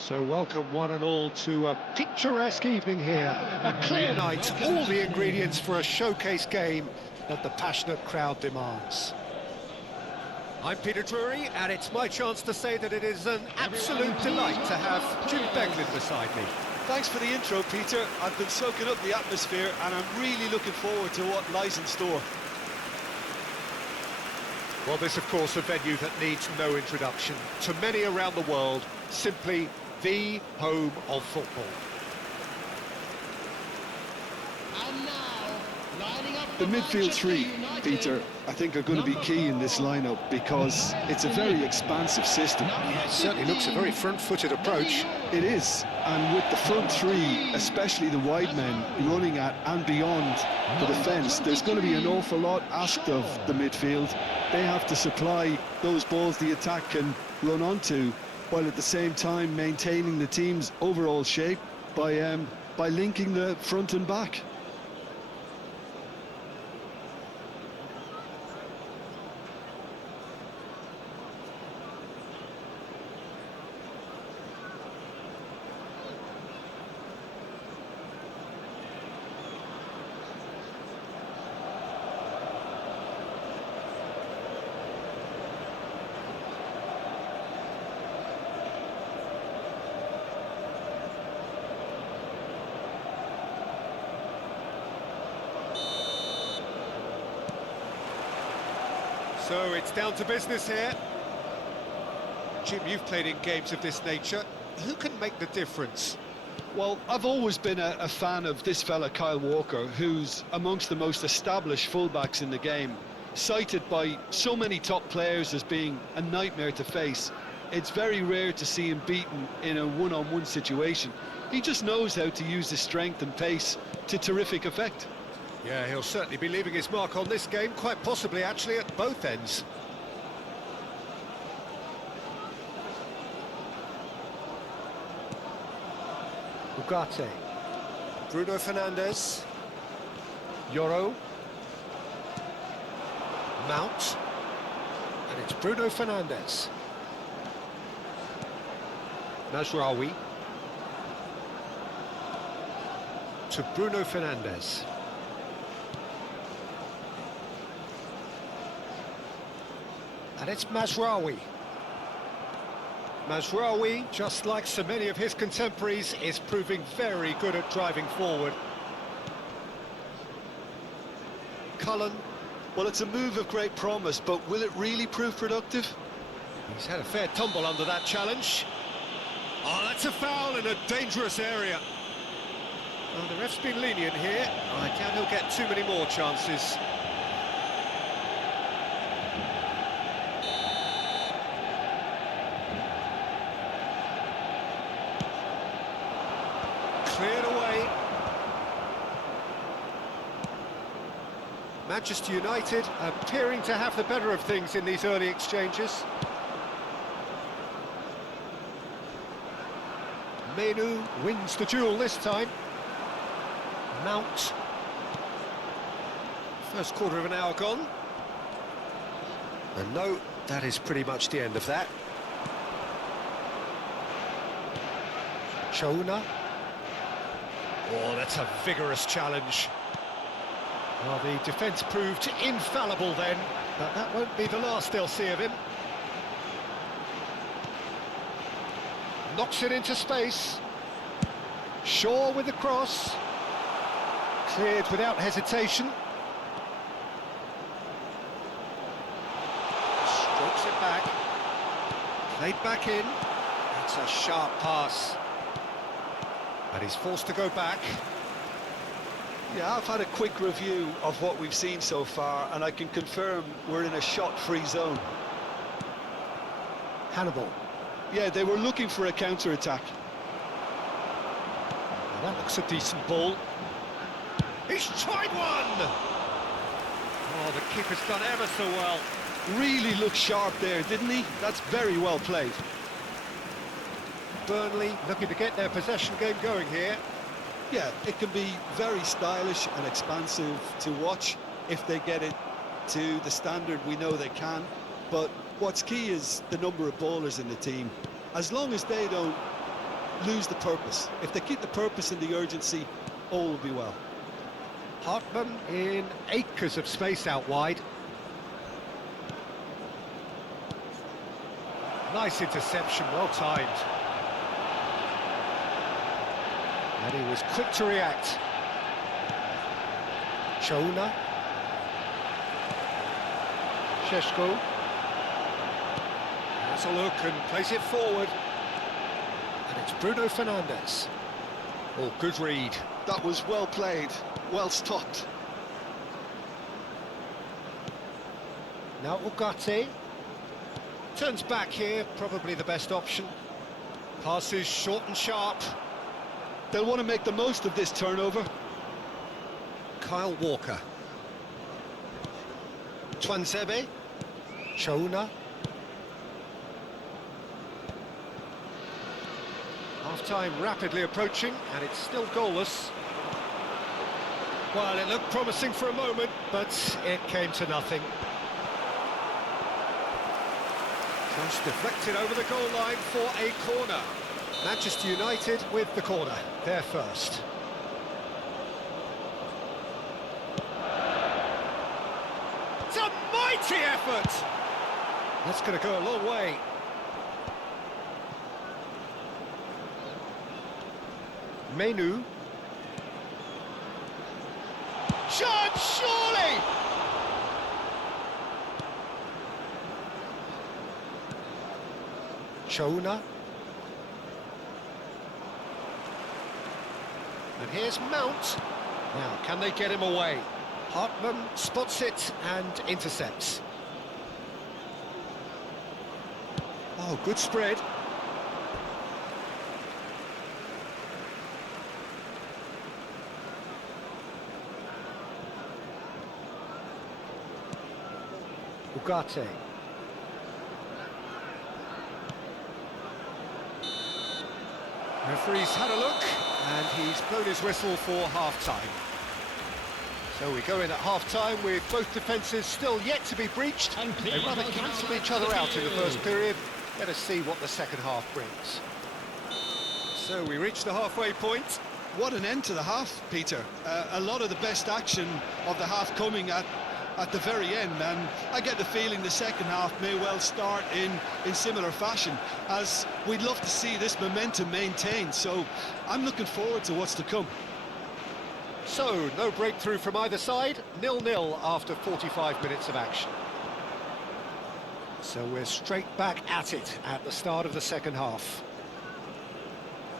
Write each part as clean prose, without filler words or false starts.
So welcome one and all to a picturesque evening here. A clear night, all the ingredients for a showcase game that the passionate crowd demands. I'm Peter Drury, and it's my chance to say that it is an absolute delight to have Jim Beglin beside me. Thanks for the intro, Peter. I've been soaking up the atmosphere and I'm really looking forward to what lies in store. Well, this, of course, a venue that needs no introduction. To many around the world, simply the home of football. And now, lining up The midfield three, Peter, I think are going to be key in this lineup because it's a very expansive system. It certainly looks a very front-footed approach. It is, and with the front three, especially the wide men, running at and beyond the defence, there's going to be an awful lot asked of the midfield. They have to supply those balls the attack can run onto, while at the same time maintaining the team's overall shape by linking the front and back. So it's down to business here. Jim, you've played in games of this nature. Who can make the difference? Well, I've always been a fan of this fella, Kyle Walker, who's amongst the most established fullbacks in the game, cited by so many top players as being a nightmare to face. It's very rare to see him beaten in a one-on-one situation. He just knows how to use his strength and pace to terrific effect. Yeah, he'll certainly be leaving his mark on this game, quite possibly actually at both ends. Ugarte. Bruno Fernandes. Yoro. Mount. And it's Bruno Fernandes. Mazraoui. To Bruno Fernandes. And it's Mazraoui. Mazraoui, just like so many of his contemporaries, is proving very good at driving forward. Cullen. Well, it's a move of great promise, but will it really prove productive? He's had a fair tumble under that challenge. Oh, that's a foul in a dangerous area. Well, the ref's been lenient here. I doubt he'll get too many more chances. Cleared away. Manchester United appearing to have the better of things in these early exchanges. Menu wins the duel this time. Mount. First quarter of an hour gone. And no, that is pretty much the end of that. Chouna. Oh, that's a vigorous challenge. Well, the defence proved infallible then, but that won't be the last they'll see of him. Knocks it into space. Shaw with the cross. Cleared without hesitation. Strokes it back. Played back in. It's a sharp pass. And he's forced to go back. Yeah, I've had a quick review of what we've seen so far, and I can confirm we're in a shot-free zone. Hannibal. Yeah, they were looking for a counter-attack. Well, that looks a decent ball. He's tried one! Oh, the keeper's done ever so well. Really looked sharp there, didn't he? That's very well played. Burnley looking to get their possession game going here. Yeah, it can be very stylish and expansive to watch if they get it to the standard we know they can. But what's key is the number of ballers in the team. As long as they don't lose the purpose. If they keep the purpose and the urgency, all will be well. Hartman in acres of space out wide. Nice interception, well timed. And he was quick to react. Chona. Šeško. Has a look and plays it forward. And it's Bruno Fernandes. Oh, good read. That was well played, well stopped. Now Ugarte. Turns back here, probably the best option. Passes short and sharp. They'll want to make the most of this turnover. Kyle Walker. Tuanzebe. Chona. Half-time rapidly approaching, and it's still goalless. Well, it looked promising for a moment, but it came to nothing. Cross deflected over the goal line for a corner. Manchester United with the corner, they're first. It's a mighty effort! That's going to go a long way. Menu. Shot, surely! Chona. And here's Mount. Now, can they get him away? Hartman spots it and intercepts. Oh, good spread. Ugarte. Referee's had a look, and he's blown his whistle for half-time. So we go in at half-time with both defences still yet to be breached. They rather cancelled each other out in the first period. Let us see what the second half brings. So we reach the halfway point. What an end to the half, Peter. A lot of the best action of the half coming at the very end, and I get the feeling the second half may well start in similar fashion, as we'd love to see this momentum maintained, so I'm looking forward to what's to come. So, no breakthrough from either side, 0-0 after 45 minutes of action. So we're straight back at it at the start of the second half.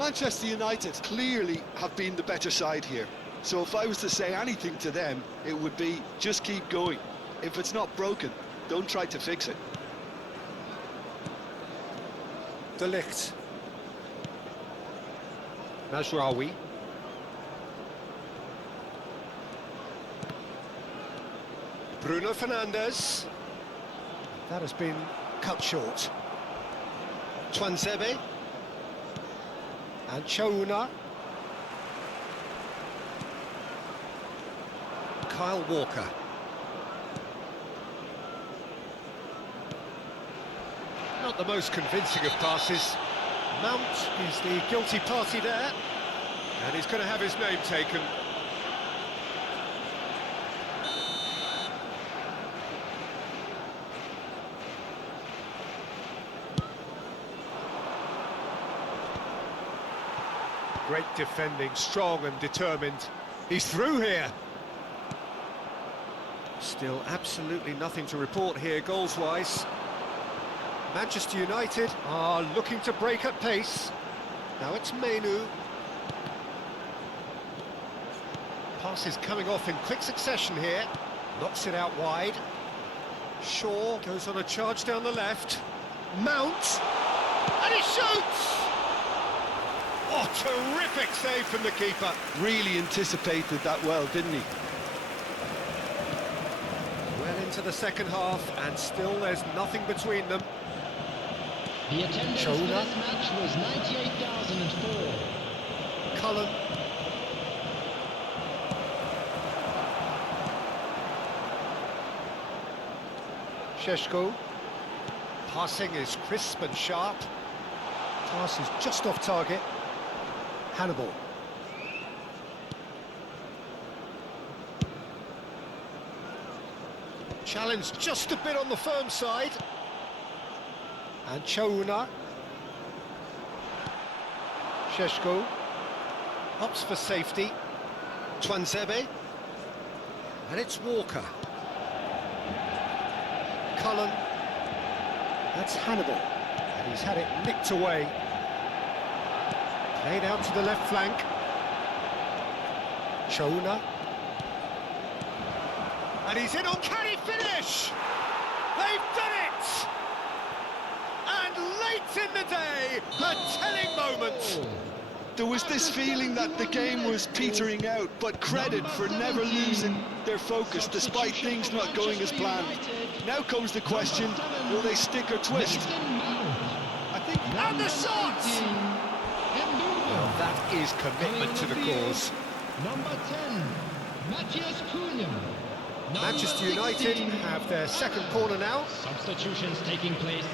Manchester United clearly have been the better side here. So if I was to say anything to them, it would be just keep going. If it's not broken, don't try to fix it. De Ligt. Mazraoui. Bruno Fernandes. That has been cut short. Tuanzebe. And Chona. Kyle Walker. Not the most convincing of passes. Mount is the guilty party there, and he's going to have his name taken. Great defending, strong and determined. He's through here. Still absolutely nothing to report here goals-wise. Manchester United are looking to break at pace. Now it's Menu. Pass is coming off in quick succession here. Knocks it out wide. Shaw goes on a charge down the left. Mount! And he shoots! Oh, terrific save from the keeper. Really anticipated that well, didn't he? Well into the second half, and still there's nothing between them. The attendance for this match was 98,004. Cullen. Šeško. Passing is crisp and sharp. Pass is just off target. Hannibal. Challenge just a bit on the firm side. And Chouna. Sheshko. Opts for safety. Twanzebe. And it's Walker. Cullen. That's Hannibal. And he's had it nicked away. Played out to the left flank. Chouna. And he's in on, can he finish? They've done it! And late in the day, a telling moment. There was this feeling that the game was petering out, but credit for never losing their focus despite things not going as planned. Now comes the question, will they stick or twist? I think... And the shot! Well, that is commitment to the cause. Number 10, Matthias Cunha. Manchester United have their second corner now. Substitutions taking place.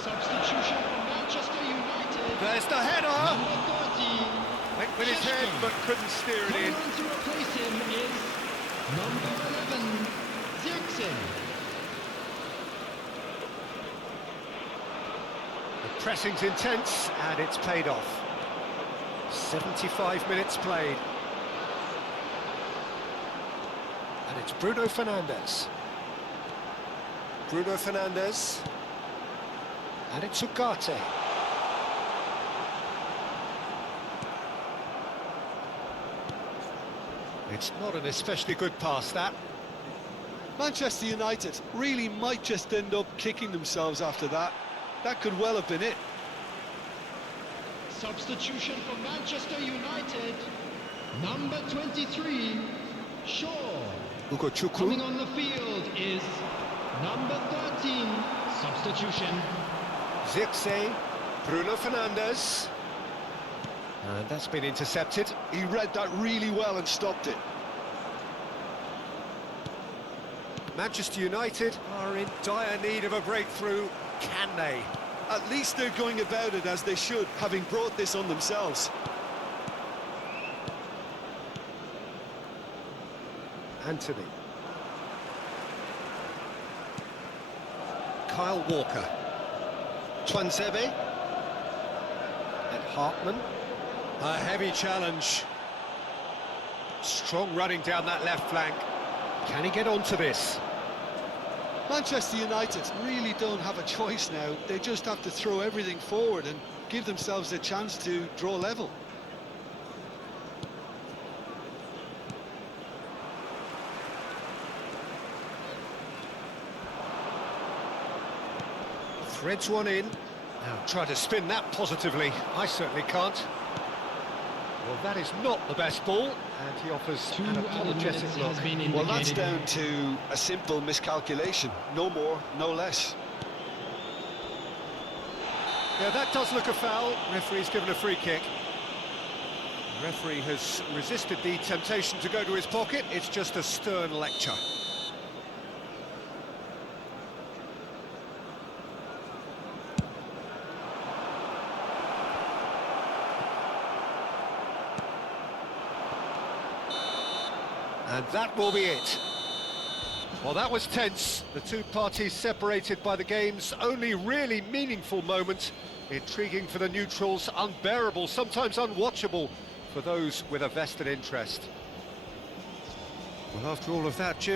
Substitution for Manchester United. There's the header! Number 30. Went with his head, but couldn't steer it in. Coming on to replace him is number 11, Zirkzee. The pressing's intense, and it's paid off. 75 minutes played. And it's Bruno Fernandes. Bruno Fernandes. And it's Ugarte. It's not an especially good pass, that. Manchester United really might just end up kicking themselves after that. That could well have been it. Substitution for Manchester United. Number 23, Shaw. Ugo Coming Chukwu. on the field is number 13, substitution. Zirkzee. Bruno Fernandes. And that's been intercepted. He read that really well and stopped it. Manchester United are in dire need of a breakthrough. Can they? At least they're going about it as they should, having brought this on themselves. Anthony. Kyle Walker. Twanzebe. And Hartman. A heavy challenge. Strong running down that left flank. Can he get onto this? Manchester United really don't have a choice now. They just have to throw everything forward and give themselves a chance to draw level. Threads one in. Now try to spin that positively. I certainly can't. Well, that is not the best ball, and he offers an apologetic look. Well, that's down to a simple miscalculation. No more, no less. Yeah, that does look a foul. Referee's given a free kick. The referee has resisted the temptation to go to his pocket. It's just a stern lecture. And that will be it. Well, that was tense. The two parties separated by the game's only really meaningful moment. Intriguing for the neutrals, unbearable, sometimes unwatchable for those with a vested interest. Well, after all of that, Jim,